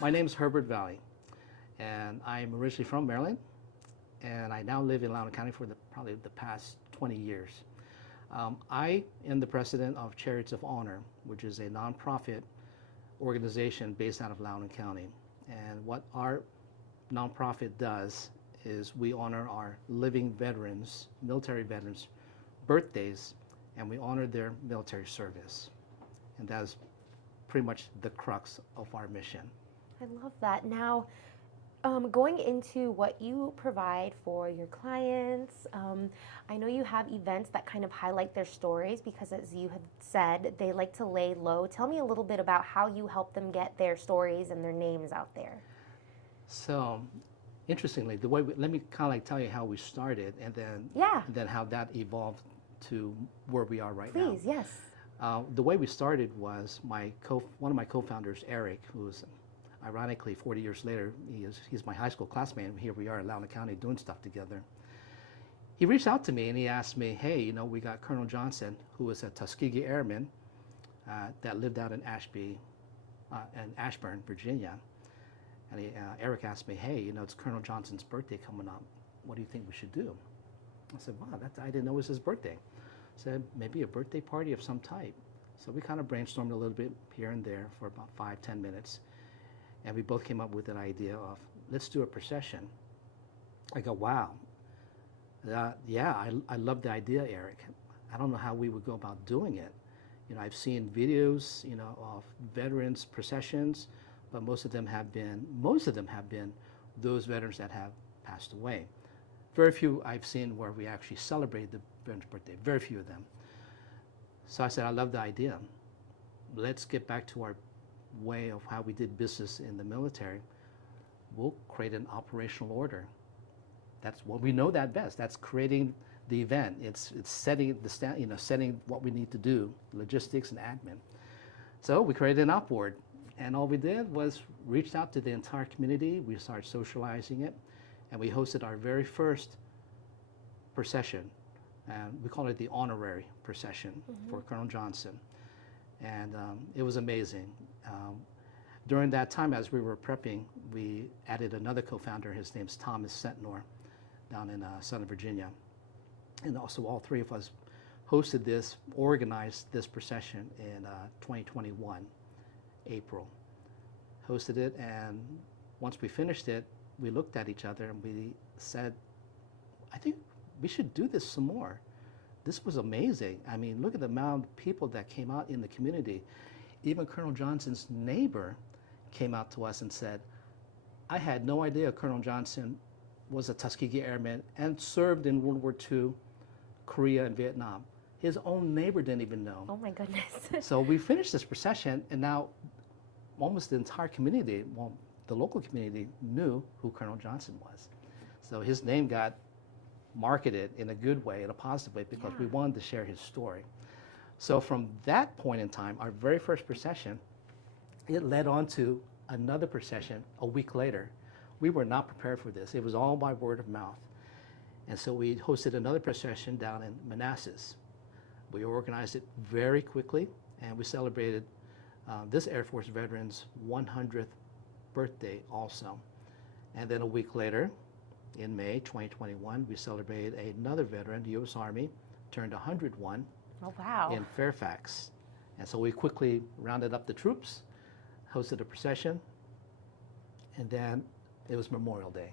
My name is Herbert Valle, and I'm originally from Maryland, and I now live in Loudoun County for probably the past 20 years. I am the president of Chariots of Honor, which is a nonprofit organization based out of Loudoun County. And what our nonprofit does is we honor our living veterans, military veterans, birthdays, and we honor their military service. And that is pretty much the crux of our mission. I love that. Now, going into what you provide for your clients, I know you have events that kind of highlight their stories because, as you had said, they like to lay low. Tell me a little bit about how you help them get their stories and their names out there. So, interestingly, let me kind of like tell you how we started, and then how that evolved to where we are right now. Please, yes. The way we started was one of my co-founders, Eric, who's ironically 40 years later, he's my high school classmate, and here we are in Loudoun County doing stuff together. He reached out to me and he asked me, hey, you know, we got Colonel Johnson, who was a Tuskegee Airman that lived out in Ashburn, Virginia. And Eric asked me, hey, you know, it's Colonel Johnson's birthday coming up. What do you think we should do? I said, wow, I didn't know it was his birthday. I said, maybe a birthday party of some type. So we kind of brainstormed a little bit here and there for about 5-10 minutes. And we both came up with an idea of, let's do a procession. I go, wow. Yeah, I love the idea, Eric. I don't know how we would go about doing it. You know, I've seen videos, you know, of veterans processions, but most of them have been those veterans that have passed away. Very few I've seen where we actually celebrate the veteran's birthday, very few of them. So I said, I love the idea. Let's get back to our way of how we did business in the military. We'll create an operational order. That's what we know that best. That's creating the event. It's setting setting what we need to do, logistics and admin. So we created an op board, and all we did was reached out to the entire community. We started socializing it, and we hosted our very first procession. We call it the honorary procession for Colonel Johnson. And it was amazing. During that time, as we were prepping, we added another co-founder. His name's Thomas Sentnor, down in Southern Virginia. And also all three of us organized this procession in 2021, April. Hosted it, and once we finished it, we looked at each other and we said, I think we should do this some more. This was amazing. I mean, look at the amount of people that came out in the community. Even Colonel Johnson's neighbor came out to us and said, I had no idea Colonel Johnson was a Tuskegee Airman and served in World War II, Korea, and Vietnam. His own neighbor didn't even know. Oh my goodness. So we finished this procession, and now almost the entire community, well, the local community knew who Colonel Johnson was. So his name got marketed in a good way, in a positive way, because we wanted to share his story. So from that point in time, our very first procession, it led on to another procession a week later. We were not prepared for this. It was all by word of mouth. And so we hosted another procession down in Manassas. We organized it very quickly, and we celebrated this Air Force veteran's 100th birthday also. And then a week later, in May 2021, we celebrated another veteran, the U.S. Army, turned 101 in Fairfax. And so we quickly rounded up the troops, hosted a procession, and then it was Memorial Day.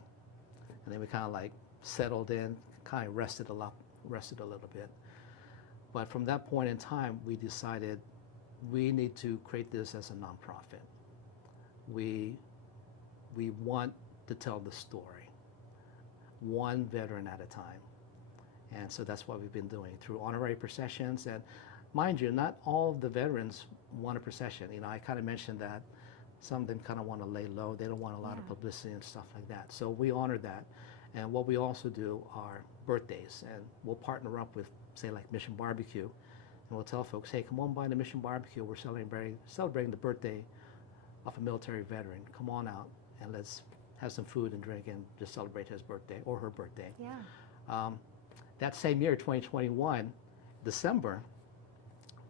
And then we kind of like settled in, kind of rested a little bit. But from that point in time, we decided we need to create this as a nonprofit. We want to tell the story, one veteran at a time. And so that's what we've been doing through honorary processions. And mind you, not all of the veterans want a procession. You know, I kind of mentioned that some of them kind of want to lay low. They don't want a lot of publicity and stuff like that. So we honor that. And what we also do are birthdays. And we'll partner up with, say, like Mission Barbecue. And we'll tell folks, hey, come on by the Mission Barbecue. We're celebrating the birthday of a military veteran. Come on out and let's have some food and drink and just celebrate his birthday or her birthday. Yeah. That same year, 2021, December,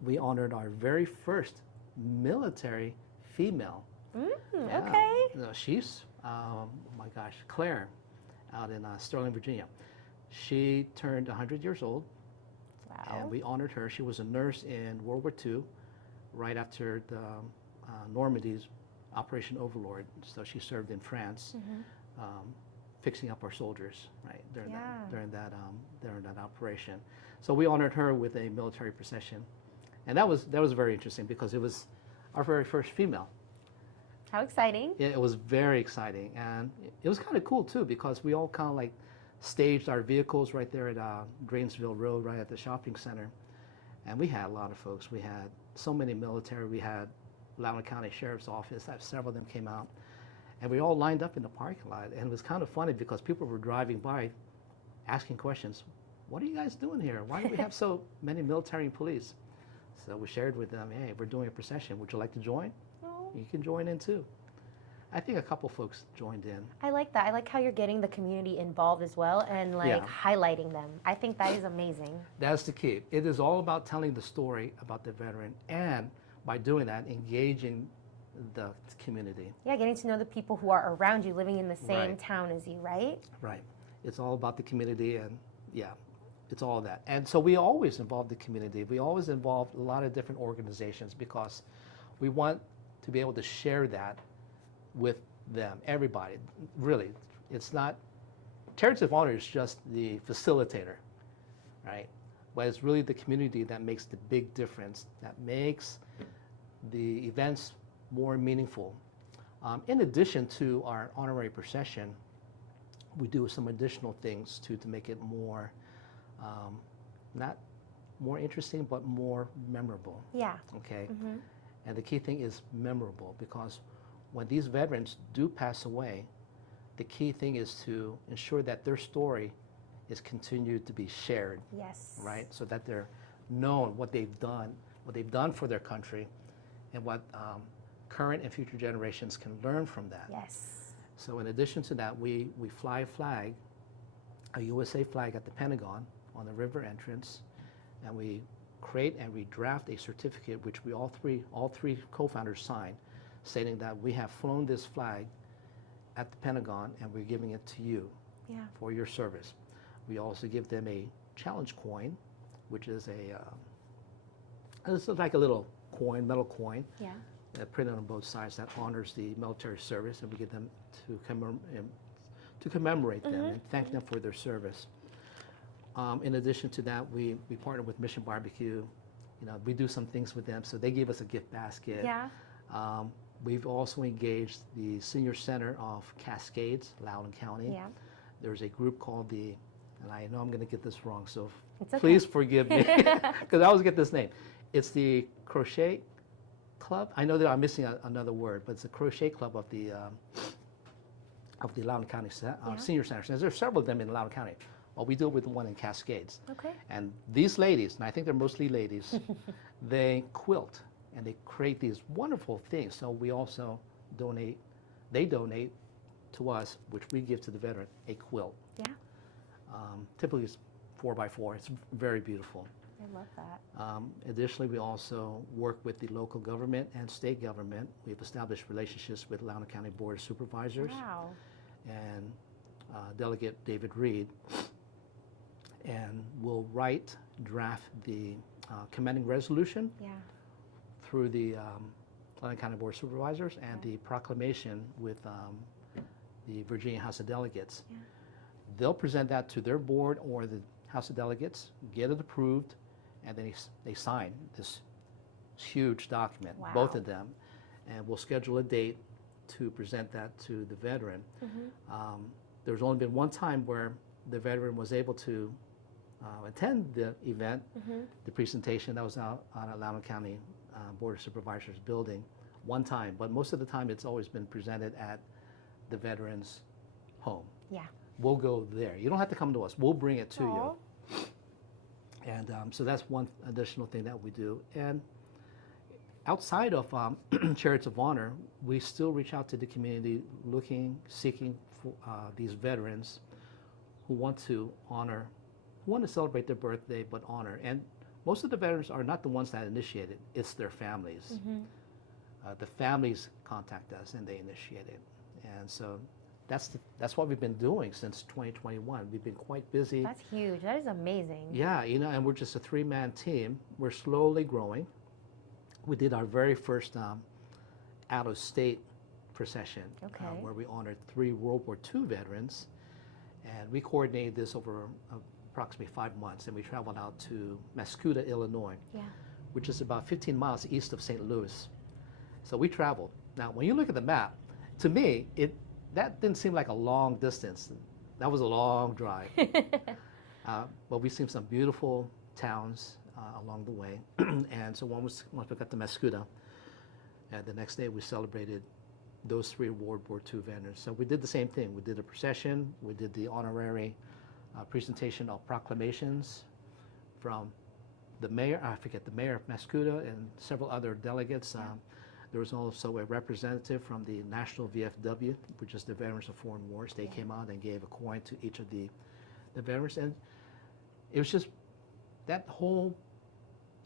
we honored our very first military female Yeah. Okay. No, she's, oh my gosh, Claire, out in Sterling, Virginia. She turned 100 years old, Wow. and we honored her. She was a nurse in World War II, right after the Normandy's Operation Overlord. So she served in France, fixing up our soldiers, right, during that operation. So we honored her with a military procession, and that was very interesting because it was our very first female. How exciting. It was very exciting, and it was kind of cool too because we all kind of like staged our vehicles right there at Drainsville Road, right at the shopping center, and we had a lot of folks. We had so many military. We had Loudoun County Sheriff's Office. Several of them came out, and we all lined up in the parking lot, and it was kind of funny because people were driving by, asking questions. What are you guys doing here? Why do we have so many military and police? So we shared with them, hey, we're doing a procession. Would you like to join? Oh. You can join in too. I think a couple folks joined in. I like that. I like how you're getting the community involved as well and like highlighting them. I think that is amazing. That's the key. It is all about telling the story about the veteran, and by doing that, engaging the community. Yeah, getting to know the people who are around you, living in the same Right. town as you, right? Right. It's all about the community, and yeah, it's all that. And so we always involve the community. We always involve a lot of different organizations because we want to be able to share that with them, everybody. Really, it's not, Chariots of Honor is just the facilitator, right? But it's really the community that makes the big difference, that makes the events more meaningful. In addition to our honorary procession, we do some additional things to make it more, not more interesting, but more memorable. Yeah. Okay? And the key thing is memorable, because when these veterans do pass away, the key thing is to ensure that their story is continued to be shared, Yes. right? So that they're known what they've done for their country, and what current and future generations can learn from that. Yes. So in addition to that, we fly a flag, a USA flag at the Pentagon on the river entrance, and we create and we draft a certificate which we all three co-founders sign, stating that we have flown this flag at the Pentagon and we're giving it to you for your service. We also give them a challenge coin, which is it's like a little coin, metal coin, printed on both sides, that honors the military service, and we give them to commemorate them and thank them for their service. In addition to that, we partner with Mission Barbecue. You know, we do some things with them, so they give us a gift basket. Yeah. We've also engaged the Senior Center of Cascades, Loudoun County. Yeah. There's a group called and I know I'm going to get this wrong, so It's okay. please forgive me, because I always get this name. It's the Crochet Club. I know that I'm missing another word, but it's the Crochet Club of the Loudoun County Senior Center. There's several of them in Loudoun County. Well, we deal with the one in Cascades. Okay. And these ladies, and I think they're mostly ladies, they quilt and they create these wonderful things. So we also donate, they donate to us, which we give to the veteran, a quilt. Yeah. Typically it's 4x4. It's very beautiful. I love that. Additionally, we also work with the local government and state government. We've established relationships with Loudoun County Board of Supervisors Wow. and Delegate David Reed. And we'll draft the commending resolution through the Loudoun County Board of Supervisors and the proclamation with the Virginia House of Delegates. Yeah. They'll present that to their board or the House of Delegates, get it approved, and then they sign this huge document, both of them, and we'll schedule a date to present that to the veteran. There's only been one time where the veteran was able to attend the event, the presentation that was out on a Loudoun County Board of Supervisors building, one time, but most of the time it's always been presented at the veteran's home. Yeah. We'll go there. You don't have to come to us. We'll bring it to you. And so that's one additional thing that we do. And outside of Chariots of Honor, we still reach out to the community seeking for these veterans who want to celebrate their birthday, but honor. And most of the veterans are not the ones that initiate it. It's their families. the families contact us and they initiate it. And so that's what we've been doing since 2021. We've been quite busy. That's huge. That is amazing. Yeah, and we're just a 3-man team. We're slowly growing. We did our very first out-of-state procession, Okay. where we honored 3 World War II veterans, and we coordinated this over approximately 5 months, and we traveled out to Mascoutah, Illinois, Yeah. which is about 15 miles east of St. Louis. So we traveled. Now, when you look at the map, to me, that didn't seem like a long distance. That was a long drive. But we've seen some beautiful towns along the way. And so once we got to Mascoutah, the next day we celebrated those 3 World War II veterans. So we did the same thing. We did a procession. We did the honorary presentation of proclamations from the mayor, the mayor of Mascoutah and several other delegates. There was also a representative from the National VFW, which is the Veterans of Foreign Wars. They came out and gave a coin to each of the veterans. And it was just, that whole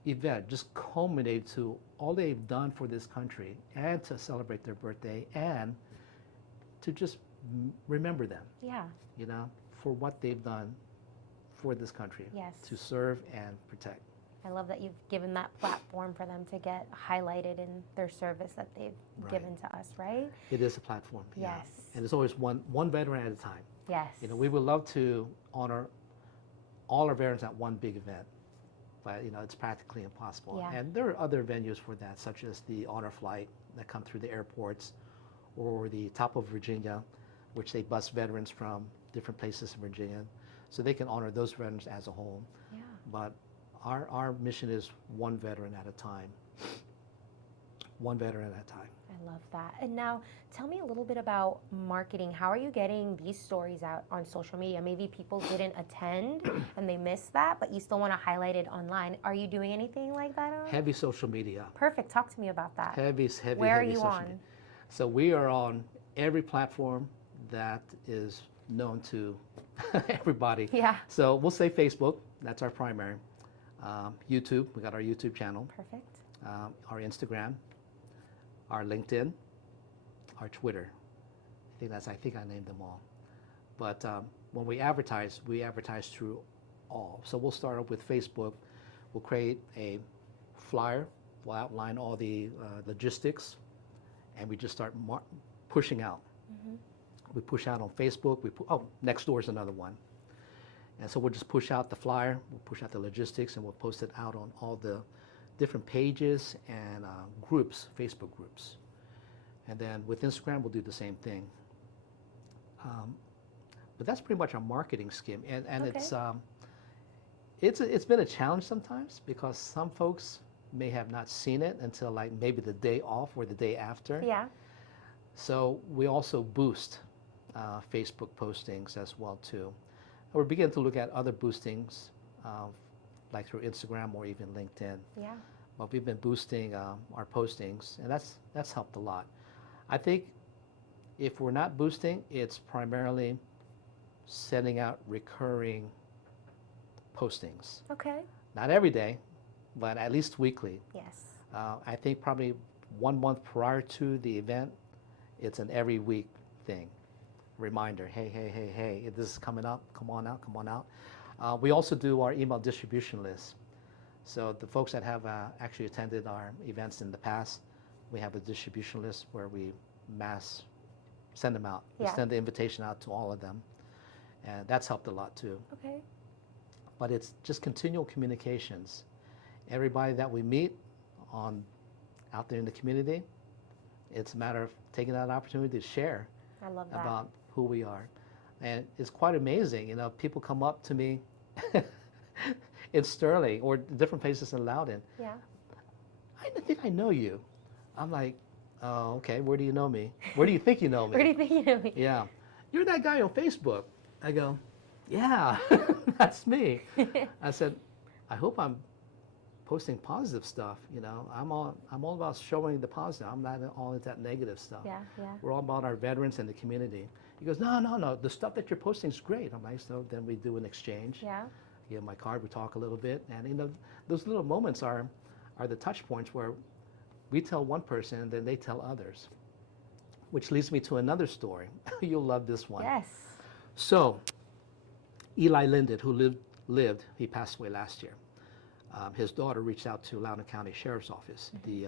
event just culminated to all they've done for this country and to celebrate their birthday and to just remember them, Yeah. for what they've done for this country, Yes. to serve and protect. I love that you've given that platform for them to get highlighted in their service that they've Right. given to us, right? It is a platform. Yeah. Yes. And it's always one veteran at a time. Yes. We would love to honor all our veterans at one big event, but it's practically impossible. Yeah. And there are other venues for that, such as the honor flight that come through the airports, or the Top of Virginia, which they bus veterans from different places in Virginia, so they can honor those veterans as a whole. Yeah. But our mission is one veteran at a time. One veteran at a time. I love that. And now tell me a little bit about marketing. How are you getting these stories out on social media? Maybe people didn't attend and they missed that, but you still want to highlight it online. Are you doing anything like that? Heavy social media. Perfect. Talk to me about that. Heavy Where are heavy you social on? media. So we are on every platform that is known to everybody. Yeah. So we'll say Facebook, that's our primary. YouTube, we got our YouTube channel. Perfect. Our Instagram, our LinkedIn, our Twitter. I think I named them all. But when we advertise through all. So we'll start off with Facebook. We'll create a flyer. We'll outline all the logistics, and we just start pushing out. Mm-hmm. We push out on Facebook. Nextdoor is another one. And so we'll just push out the flyer, we'll push out the logistics, and we'll post it out on all the different pages and groups, Facebook groups. And then with Instagram, we'll do the same thing. But that's pretty much our marketing scheme. And Okay. it's been a challenge sometimes because some folks may have not seen it until like maybe the day off or the day after. Yeah. So we also boost Facebook postings as well too. We're beginning to look at other boostings, like through Instagram or even LinkedIn. Yeah. But we've been boosting our postings, and that's helped a lot. I think if we're not boosting, it's primarily sending out recurring postings. Okay. Not every day, but at least weekly. Yes. I think probably 1 month prior to the event, it's an every week thing. Reminder, hey, this is coming up, come on out. We also do our email distribution list. So the folks that have actually attended our events in the past, we have a distribution list where we mass send them out. Yeah. We send the invitation out to all of them. And that's helped a lot too. Okay. But it's just continual communications. Everybody that we meet out there in the community, it's a matter of taking that opportunity to share I love that. about who we are. And it's quite amazing, people come up to me in Sterling or different places in Loudoun. Yeah. I think I know you. I'm like, oh, okay, where do you know me? Where do you think you know me? Where do you think you know me? Yeah. You're that guy on Facebook. I go, yeah, that's me. I said, I hope I'm posting positive stuff, I'm all about showing the positive. I'm not all into that negative stuff. Yeah. We're all about our veterans and the community. He goes, no, the stuff that you're posting is great. I'm like, so then we do an exchange. Yeah. I give him my card, we talk a little bit, and those little moments are the touch points where we tell one person and then they tell others, which leads me to another story. You'll love this one. Yes. So, Eli Linden, who lived, he passed away last year. His daughter reached out to Loudoun County Sheriff's Office, the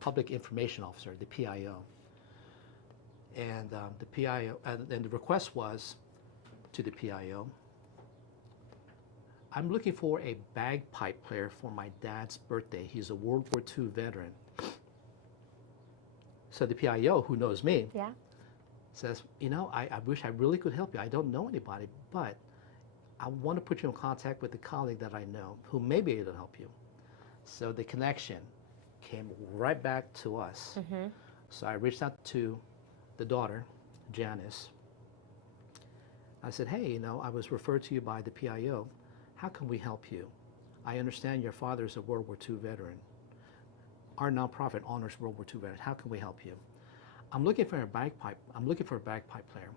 Public Information Officer, the PIO. And the PIO, and the request was to the PIO, I'm looking for a bagpipe player for my dad's birthday. He's a World War II veteran. So the PIO, who knows me, Yeah. says, you know, I wish I really could help you. I don't know anybody, but I want to put you in contact with a colleague that I know who may be able to help you. So the connection came right back to us. Mm-hmm. So I reached out to the daughter, Janice. I said, hey, you know, I was referred to you by the PIO. How can we help you? I understand your father is a World War II veteran. Our nonprofit honors World War II veterans. How can we help you? I'm looking for a bagpipe player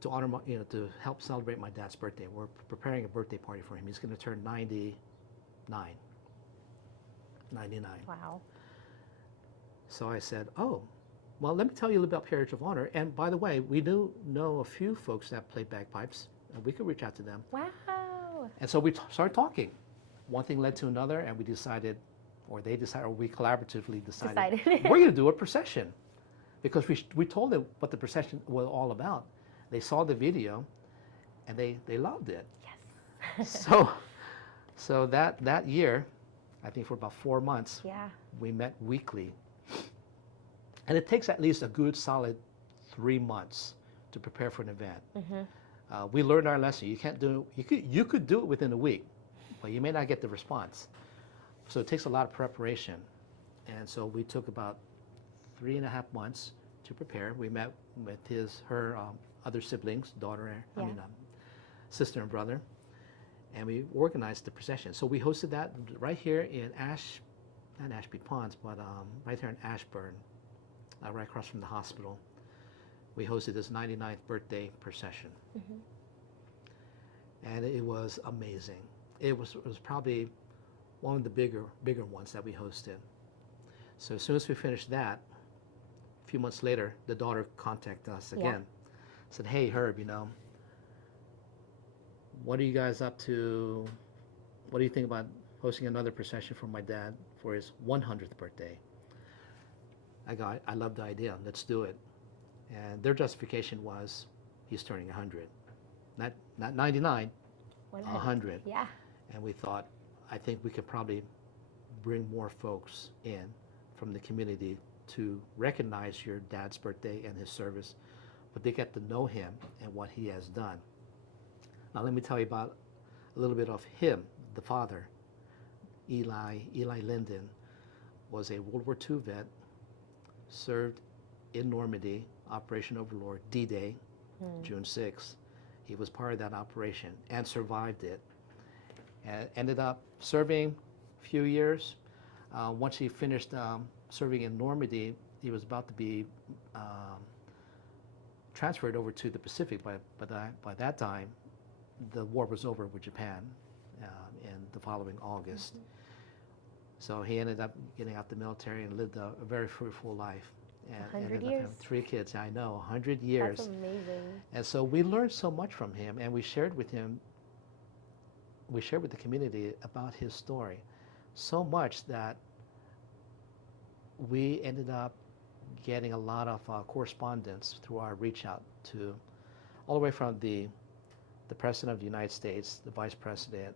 to honor my, you know, to help celebrate my dad's birthday. We're preparing a birthday party for him. He's going to turn 99. Wow. So I said, oh, well, let me tell you a little about Chariots of Honor. And by the way, we do know a few folks that play bagpipes, and we could reach out to them. Wow. And so we started talking. One thing led to another, and we decided, or they decided, or we collaboratively decided. We're going to do a procession. Because we told them what the procession was all about. They saw the video, and they loved it. Yes. So that year, I think for about 4 months, Yeah. we met weekly. And it takes at least a good solid 3 months to prepare for an event. Mm-hmm. We learned our lesson. You could do it within a week, but you may not get the response. So it takes a lot of preparation. And so we took about 3.5 months to prepare. We met with her other siblings, sister and brother, and we organized the procession. So we hosted that right here in not Ashby Ponds, but right here in Ashburn, right across from the hospital. We hosted this 99th birthday procession. Mm-hmm. And it was amazing. It was probably one of the bigger ones that we hosted. So as soon as we finished that, a few months later, the daughter contacted us again. Said, hey, Herb, you know, what are you guys up to? What do you think about hosting another procession for my dad for his 100th birthday? I love the idea. Let's do it. And their justification was he's turning 100. Not 99, 100. Yeah. And we thought, I think we could probably bring more folks in from the community to recognize your dad's birthday and his service, but they get to know him and what he has done. Now let me tell you about a little bit of him, the father. Eli Linden was a World War II vet, served in Normandy, Operation Overlord, D-Day, June 6th. He was part of that operation and survived it. And ended up serving a few years. Once he finished serving in Normandy, he was about to be transferred over to the Pacific. By that time, the war was over with Japan in the following August. Mm-hmm. So he ended up getting out the military and lived a very fruitful life. And 100 ended up years. having 3 kids. I know, 100 years. That's amazing. And so we learned so much from him, and we shared with the community about his story. So much that we ended up getting a lot of correspondence through our reach out to all the way from the President of the United States, the Vice President,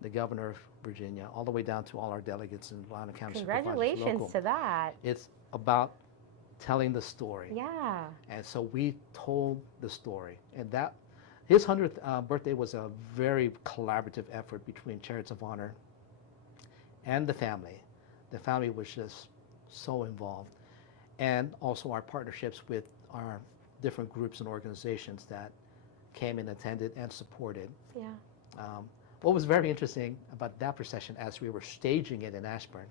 the Governor of Virginia, all the way down to all our delegates in Loudoun County. Congratulations to that. It's about telling the story. Yeah. And so we told the story. And that his 100th birthday was a very collaborative effort between Chariots of Honor and the family. The family was just so involved. And also our partnerships with our different groups and organizations that came and attended and supported. Yeah. What was very interesting about that procession as we were staging it in Ashburn,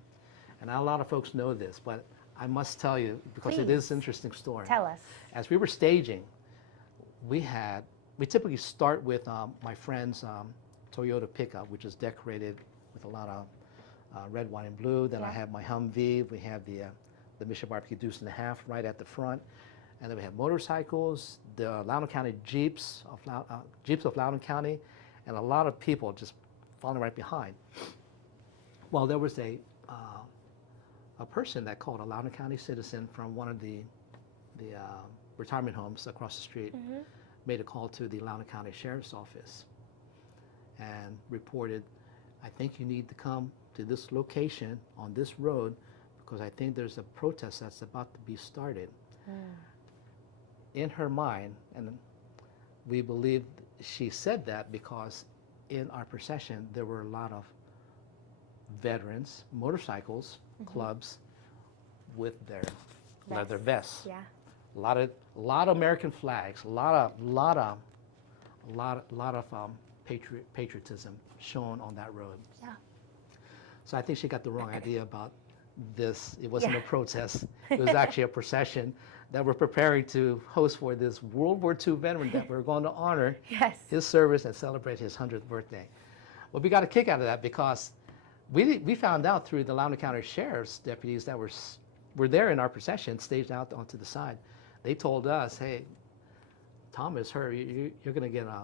and not a lot of folks know this, but I must tell you, because Please. it is an interesting story. Tell us. As we were staging, we typically start with my friend's Toyota pickup, which is decorated with a lot of red, white, and blue. Then I Yeah. have my Humvee. We have the Mission Barbecue Deuce and a Half right at the front. And then we have motorcycles, the Loudoun County Jeeps of Loudoun County, and a lot of people just following right behind. Well, there was a person that called, a Loudoun County citizen from one of the retirement homes across the street, made a call to the Loudoun County Sheriff's Office and reported, I think you need to come to this location on this road because I think there's a protest that's about to be started. In her mind, and we believe she said that because in our procession there were a lot of veterans, motorcycles, clubs with their leather vests. Yeah. A lot of American flags, a lot of patriotism shown on that road. Yeah. So I think she got the wrong idea about this. It wasn't a protest. It was actually a procession that we're preparing to host for this World War II veteran that we're going to honor his service and celebrate his 100th birthday. Well, we got a kick out of that because we found out through the Loudoun County Sheriff's deputies that were there in our procession, staged out onto the side. They told us, hey, Thomas, you're going to get a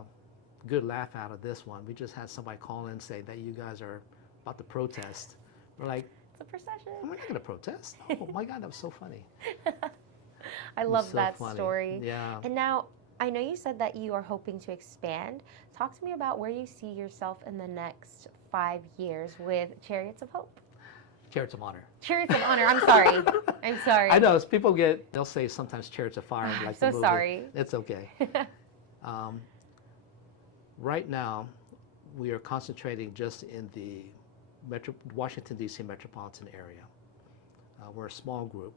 good laugh out of this one. We just had somebody call in and say that you guys are about to protest. We're like, it's a procession. we're not going to protest. Oh my God, that was so funny. I love so that funny. story. Yeah. And now, I know you said that you are hoping to expand. Talk to me about where you see yourself in the next 5 years with Chariots of Hope. Chariots of Honor. Chariots of Honor. I'm sorry. I'm sorry. I know, they'll say sometimes Chariots of Fire. Like so the movie. sorry. It's okay. Right now, we are concentrating just in the Washington, D.C. metropolitan area. We're a small group,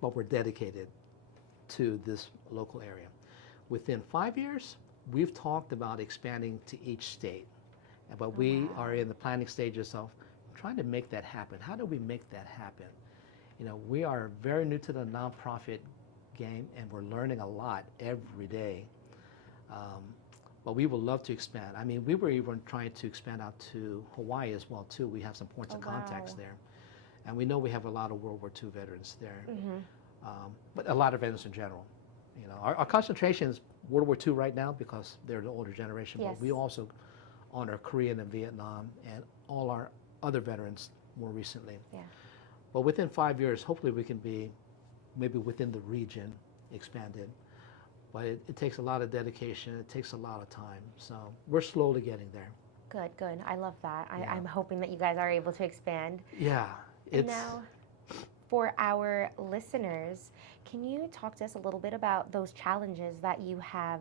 but we're dedicated to this local area. Within 5 years, we've talked about expanding to each state, but we are in the planning stages of trying to make that happen. How do we make that happen? You know, we are very new to the nonprofit game, and we're learning a lot every day. But we would love to expand. I mean, we were even trying to expand out to Hawaii as well, too. We have some points of contacts there. And we know we have a lot of World War II veterans there, but a lot of veterans in general. You know, our concentration is World War II right now because they're the older generation, but we also honor Korean and Vietnam and all our other veterans more recently. Yeah. But within 5 years, hopefully we can be maybe within the region expanded. But it takes a lot of dedication. It takes a lot of time. So we're slowly getting there. Good, good. I love that. Yeah. I'm hoping that you guys are able to expand. Yeah. And now, for our listeners, can you talk to us a little bit about those challenges that you have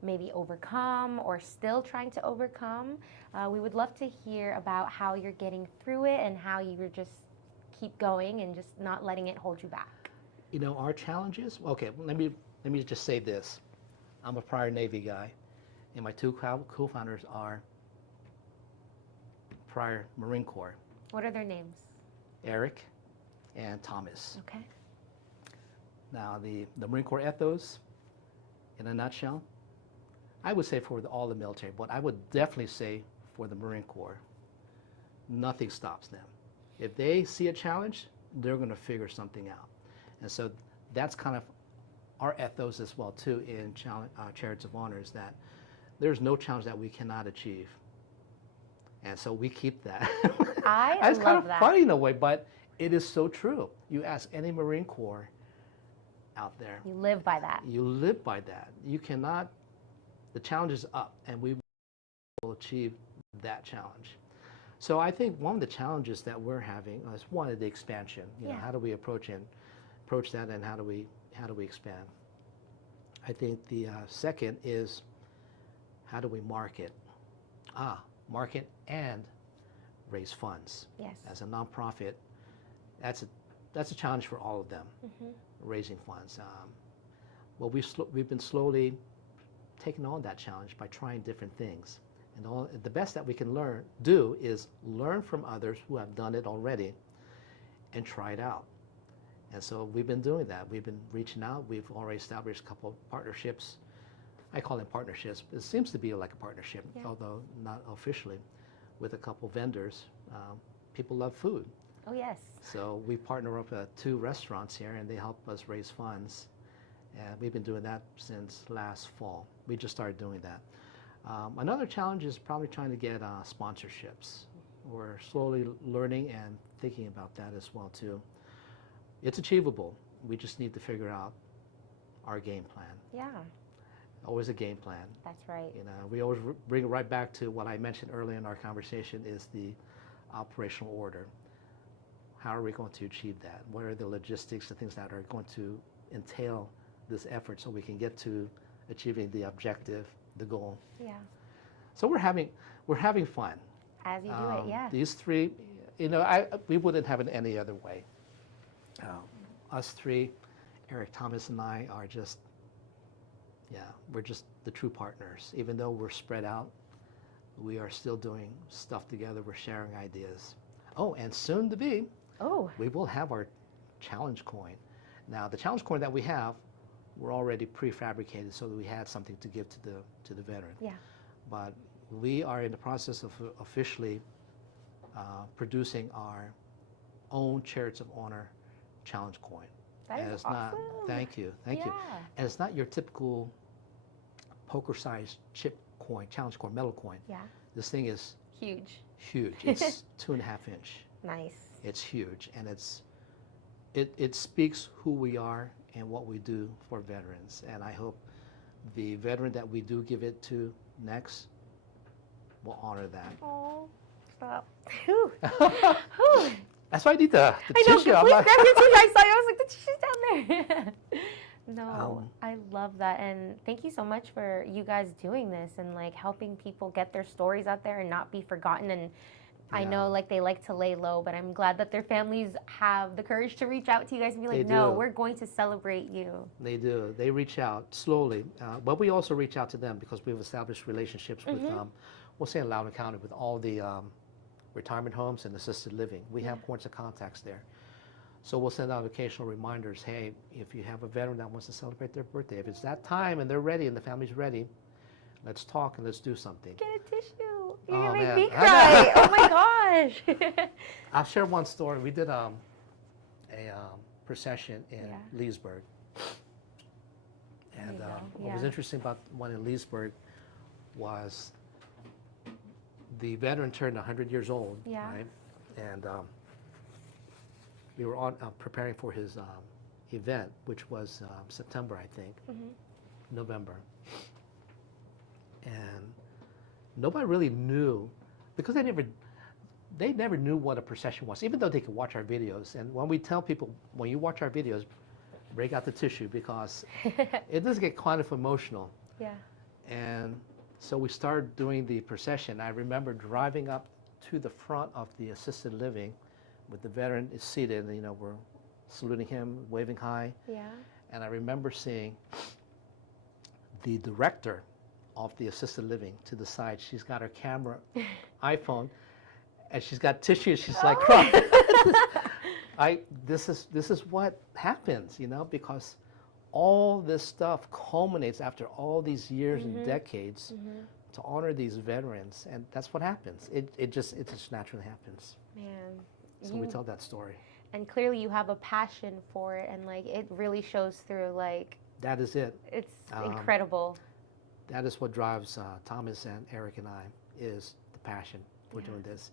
maybe overcome or still trying to overcome? We would love to hear about how you're getting through it and how you were just keep going and just not letting it hold you back. You know, our challenges, okay, let me just say this. I'm a prior Navy guy, and my two co-founders are prior Marine Corps. What are their names? Eric and Thomas. Okay. Now, the Marine Corps ethos, in a nutshell, I would say for all the military, but I would definitely say for the Marine Corps, nothing stops them. If they see a challenge, they're going to figure something out. And so that's kind of our ethos as well, too, in Chariots of Honor, is that there's no challenge that we cannot achieve. And so we keep that. It's kind of funny in a way, but it is so true. You ask any Marine Corps out there. You live by that. You live by that. You cannot, the challenge is up, and we will achieve that challenge. So I think one of the challenges that we're having is one of the expansion. You know, how do we approach that, and how do we expand? I think the second is how do we market? Market and raise funds. Yes. As a nonprofit, that's a challenge for all of them, raising funds. Well, we've been slowly taking on that challenge by trying different things. And the best that we can do is learn from others who have done it already and try it out. And so we've been doing that. We've been reaching out. We've already established a couple of partnerships. I call them partnerships. It seems to be like a partnership, although not officially. with a couple vendors. People love food. Oh, yes. So we partner up 2 restaurants here, and they help us raise funds. And we've been doing that since last fall. We just started doing that. Another challenge is probably trying to get sponsorships. We're slowly learning and thinking about that as well too. It's achievable. We just need to figure out our game plan. Yeah, Always a game plan. that's right. You know, we always bring it right back to what I mentioned earlier in our conversation is the operational order. How are we going to achieve that? What are the logistics, the things that are going to entail this effort so we can get to achieving the objective, the goal? Yeah, So we're having fun. as you do it, yeah. These 3, you know, we wouldn't have it any other way. Us 3, Eric, Thomas, and I are just, we're just the true partners. Even though we're spread out, we are still doing stuff together. We're sharing ideas. Oh, and soon to be, we will have our challenge coin. Now, the challenge coin that we have, we're already prefabricated so that we had something to give to the veteran. Yeah. But we are in the process of officially producing our own Chariots of Honor challenge coin. That And is it's awesome. not, thank you. And it's not your typical poker-sized chip coin, challenge coin, metal coin. Yeah. This thing is Huge. huge. It's 2.5 inch. Nice. It's huge, and it speaks who we are and what we do for veterans. And I hope the veteran that we do give it to next will honor that. Oh, stop. Whew. Whew. That's why I need the I know, tissue. please I'm grab like- your tissue. I saw you. I was like, the tissue's down there. No, Um, I love that. And thank you so much for you guys doing this and like helping people get their stories out there and not be forgotten. And I Yeah. know like they like to lay low, but I'm glad that their families have the courage to reach out to you guys and be like, They no, do. we're going to celebrate you. They do. They reach out slowly, but we also reach out to them because we've established relationships with, we'll say in Loudoun County, with all the retirement homes and assisted living. We have points of contacts there. So we'll send out occasional reminders, hey, if you have a veteran that wants to celebrate their birthday, if it's that time and they're ready and the family's ready, let's talk and let's do something. Get a tissue. You're Oh, gonna make man. me cry. Oh my gosh. I'll share one story. We did a procession in Yeah. Leesburg. And you go. what was Yeah. interesting about one in Leesburg was the veteran turned 100 years old, Yeah. right? And we were on preparing for his event, which was September, I think, November. And nobody really knew, because they never knew what a procession was, even though they could watch our videos. And when we tell people, when you watch our videos, break out the tissue because it does get kind of emotional. Yeah. And so we started doing the procession. I remember driving up to the front of the assisted living with the veteran is seated, and we're saluting him, waving hi. Yeah. And I remember seeing the director of the assisted living to the side. She's got her camera, iPhone, and she's got tissue. She's like crying. This is what happens, because all this stuff culminates after all these years and decades to honor these veterans, and that's what happens. It just naturally happens. Man. So we tell that story. And clearly you have a passion for it, and like it really shows through. Like That is it. it's incredible. That is what drives Thomas and Eric and I, is the passion for doing this.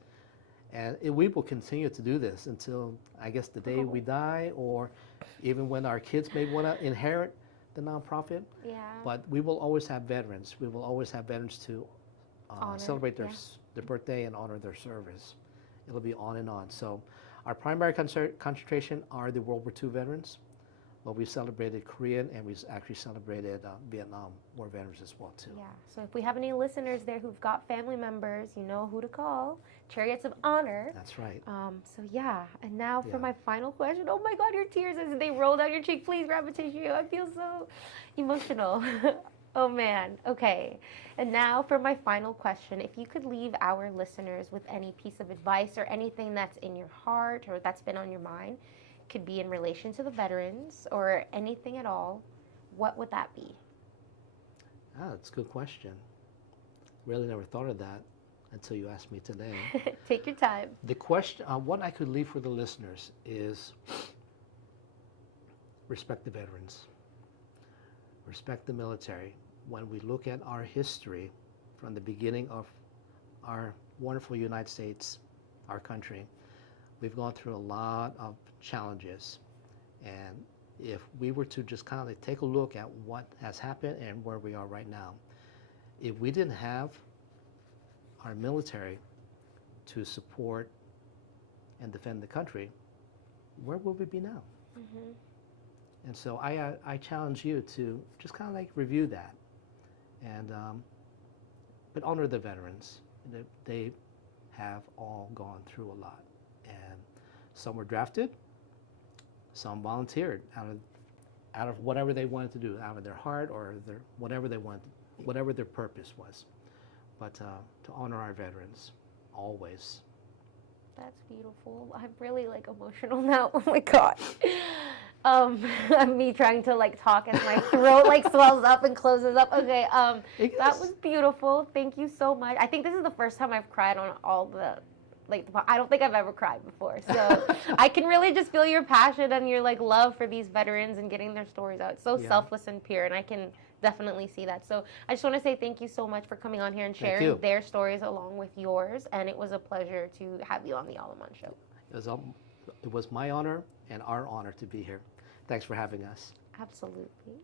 And we will continue to do this until, I guess, the day we die, or even when our kids may want to inherit the nonprofit. Yeah. But we will always have veterans. We will always have veterans to celebrate their birthday and honor their service. It'll be on and on. So our primary concentration are the World War II veterans, but we celebrated Korean, and we actually celebrated Vietnam War veterans as well too. Yeah. So if we have any listeners there who've got family members, you know who to call. Chariots of Honor. That's right. So yeah. And now for Yeah. my final question. Oh my God, your tears as they roll down your cheek. Please grab a tissue. I feel so emotional. Oh man. Okay. And now for my final question. If you could leave our listeners with any piece of advice or anything that's in your heart or that's been on your mind, could be in relation to the veterans or anything at all, what would that be? That's a good question. Really never thought of that. until you asked me today. Take your time. The question, what I could leave for the listeners is respect the veterans, respect the military. When we look at our history from the beginning of our wonderful United States, our country, we've gone through a lot of challenges. And if we were to just kind of like take a look at what has happened and where we are right now, if we didn't have our military to support and defend the country, where would we be now? Mm-hmm. And so I challenge you to just kind of like review that, and but honor the veterans. They have all gone through a lot, and some were drafted, some volunteered out of whatever they wanted to do, out of their heart or their whatever they wanted, whatever their purpose was. But to honor our veterans, always. That's beautiful. I'm really like emotional now. Oh my God. Me trying to like talk as my throat like swells up and closes up. Okay. That was beautiful. Thank you so much. I think this is the first time I've cried on all the I don't think I've ever cried before. So I can really just feel your passion and your like love for these veterans and getting their stories out. It's so selfless and pure, and I can definitely see that. So I just want to say thank you so much for coming on here and sharing their stories along with yours. And it was a pleasure to have you on the All-in-One Show. It was my honor and our honor to be here. Thanks for having us. Absolutely.